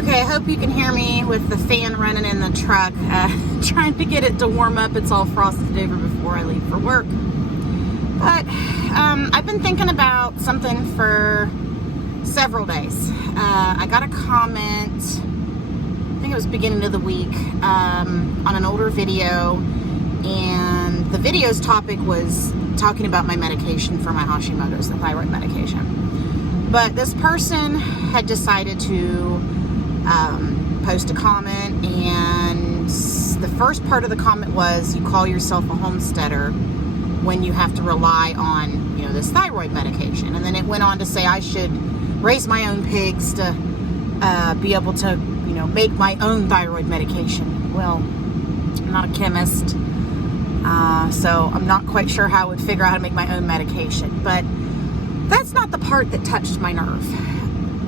Okay, I hope you can hear me with the fan running in the truck. Trying to get it to warm up. It's all frosted over before I leave for work. But I've been thinking about something for several days. I got a comment, I think it was beginning of the week, on an older video, and the video's topic was talking about my medication for my Hashimoto's, the thyroid medication. But this person had decided to post a comment, and the first part of the comment was, you call yourself a homesteader when you have to rely on, this thyroid medication. And then it went on to say I should raise my own pigs to be able to, make my own thyroid medication. Well, I'm not a chemist, so I'm not quite sure how I would figure out how to make my own medication. But that's not the part that touched my nerve.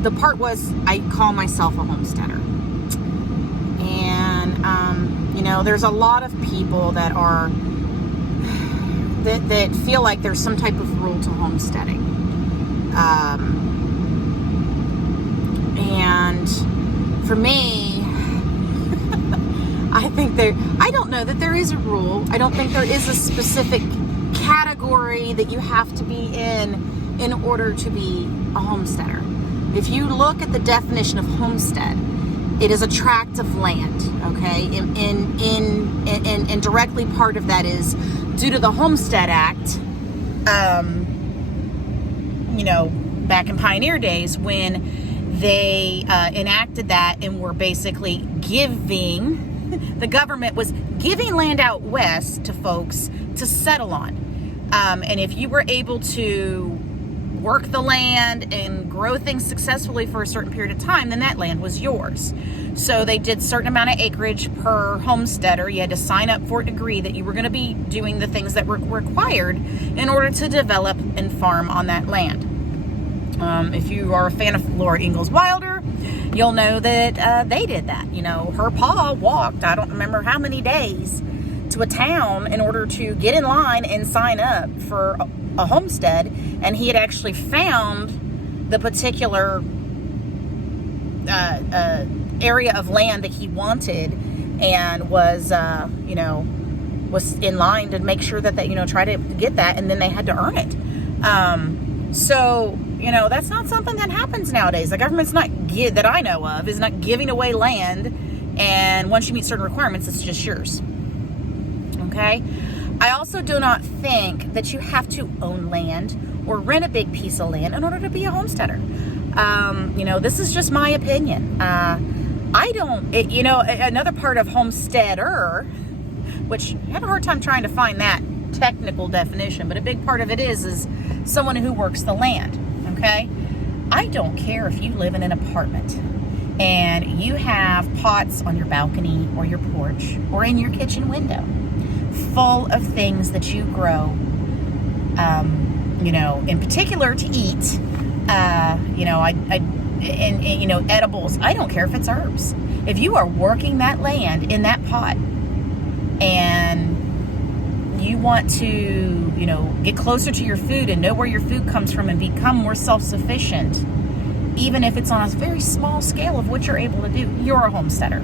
The part was, I call myself a homesteader. And, there's a lot of people that are, that feel like there's some type of rule to homesteading. And for me, I don't know that there is a rule. I don't think there is a specific category that you have to be in order to be a homesteader. If you look at the definition of homestead, it is a tract of land, okay? And directly part of that is due to the Homestead Act, back in pioneer days when they enacted that and were basically the government was giving land out west to folks to settle on. And if you were able to work the land and grow things successfully for a certain period of time, then that land was yours. So they did a certain amount of acreage per homesteader. You had to sign up for it and agree that you were going to be doing the things that were required in order to develop and farm on that land. If you are a fan of Laura Ingalls Wilder, you'll know that they did that. Her pa walked, I don't remember how many days, to a town in order to get in line and sign up for a homestead, and he had actually found the particular area of land that he wanted, and was was in line to make sure that they try to get that, and then they had to earn it. So that's not something that happens nowadays. The government's not that I know of is not giving away land, and once you meet certain requirements, it's just yours. Okay. I also do not think that you have to own land or rent a big piece of land in order to be a homesteader. This is just my opinion. Another part of homesteader, which I have a hard time trying to find that technical definition, but a big part of it is someone who works the land. Okay. I don't care if you live in an apartment and you have pots on your balcony or your porch or in your kitchen window full of things that you grow, in particular to eat, edibles. I don't care if it's herbs. If you are working that land in that pot and you want to, get closer to your food and know where your food comes from and become more self-sufficient, even if it's on a very small scale of what you're able to do, you're a homesteader.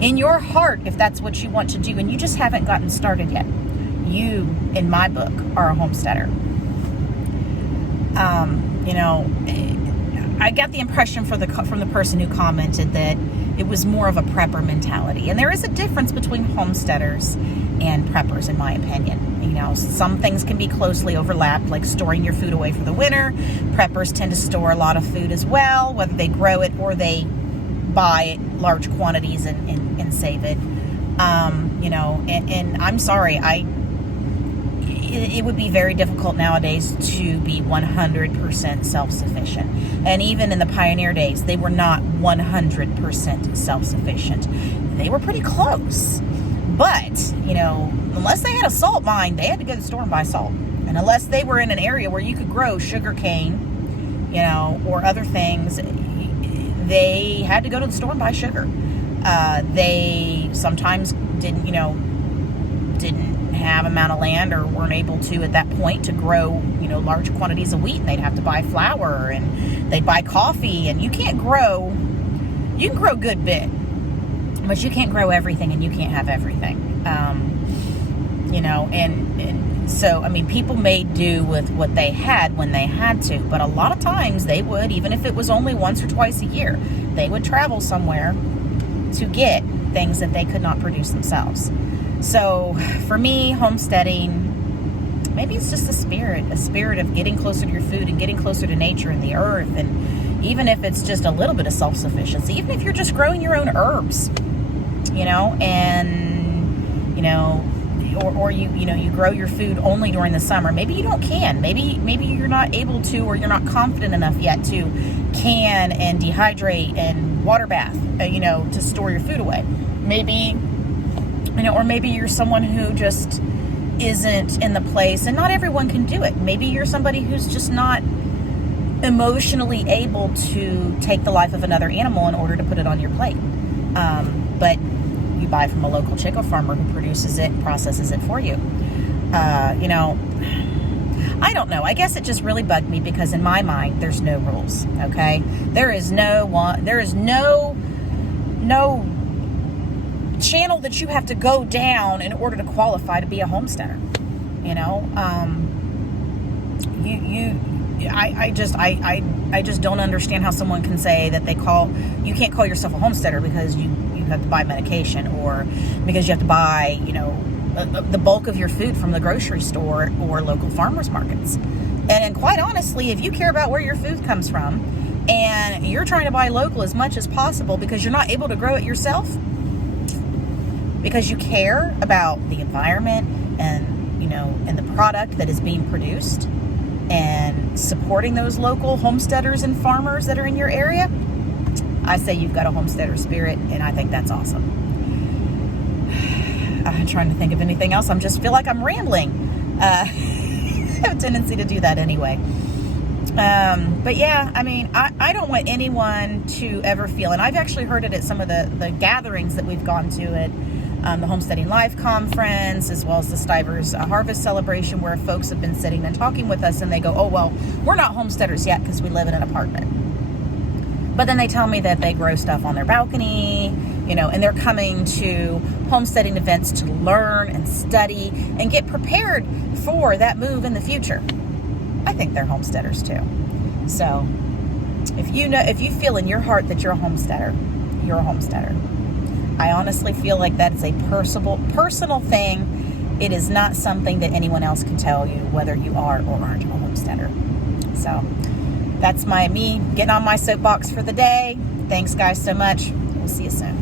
In your heart, if that's what you want to do, and you just haven't gotten started yet, you, in my book, are a homesteader. I got the impression from the person who commented that it was more of a prepper mentality. And there is a difference between homesteaders and preppers, in my opinion. Some things can be closely overlapped, like storing your food away for the winter. Preppers tend to store a lot of food as well, whether they grow it or they buy large quantities and save it. And I'm sorry, it would be very difficult nowadays to be 100% self-sufficient. And even in the pioneer days, they were not 100% self-sufficient. They were pretty close. But, unless they had a salt mine, they had to go to the store and buy salt. And unless they were in an area where you could grow sugar cane, or other things, they had to go to the store and buy sugar. They sometimes didn't have amount of land or weren't able to at that point to grow, large quantities of wheat, and they'd have to buy flour and they'd buy coffee, and you can't grow you can grow a good bit, but you can't grow everything and you can't have everything. You know, and so, I mean, people may do with what they had when they had to, but a lot of times they would, even if it was only once or twice a year, they would travel somewhere to get things that they could not produce themselves. So for me, homesteading, maybe it's just a spirit of getting closer to your food and getting closer to nature and the earth. And even if it's just a little bit of self-sufficiency, even if you're just growing your own herbs, you know, and, you know, or you grow your food only during the summer. Maybe you don't can. Maybe you're not able to, or you're not confident enough yet to can and dehydrate and water bath, you know, to store your food away. Maybe, you know, or maybe you're someone who just isn't in the place, and not everyone can do it. Maybe you're somebody who's just not emotionally able to take the life of another animal in order to put it on your plate. But you buy from a local chicken farmer who produces it and processes it for you. You know, I don't know. I guess it just really bugged me because in my mind, there's no rules. Okay, there is no channel that you have to go down in order to qualify to be a homesteader. You know, I just don't understand how someone can say that you can't call yourself a homesteader because you have to buy medication, or because you have to buy, you know, the bulk of your food from the grocery store or local farmers markets. And quite honestly, if you care about where your food comes from and you're trying to buy local as much as possible because you're not able to grow it yourself, because you care about the environment and, you know, and the product that is being produced, and supporting those local homesteaders and farmers that are in your area, I say you've got a homesteader spirit, and I think that's awesome. I'm trying to think of anything else. I just feel like I'm rambling. I have a tendency to do that anyway. But yeah, I mean, I don't want anyone to ever feel, and I've actually heard it at some of the gatherings that we've gone to at the Homesteading Life Conference, as well as the Stivers Harvest Celebration, where folks have been sitting and talking with us, and they go, oh, well, we're not homesteaders yet because we live in an apartment. But then they tell me that they grow stuff on their balcony, you know, and they're coming to homesteading events to learn and study and get prepared for that move in the future. I think they're homesteaders too. So if you feel in your heart that you're a homesteader, you're a homesteader. I honestly feel like that is a personal thing. It is not something that anyone else can tell you whether you are or aren't a homesteader. So that's me getting on my soapbox for the day. Thanks guys so much. We'll see you soon.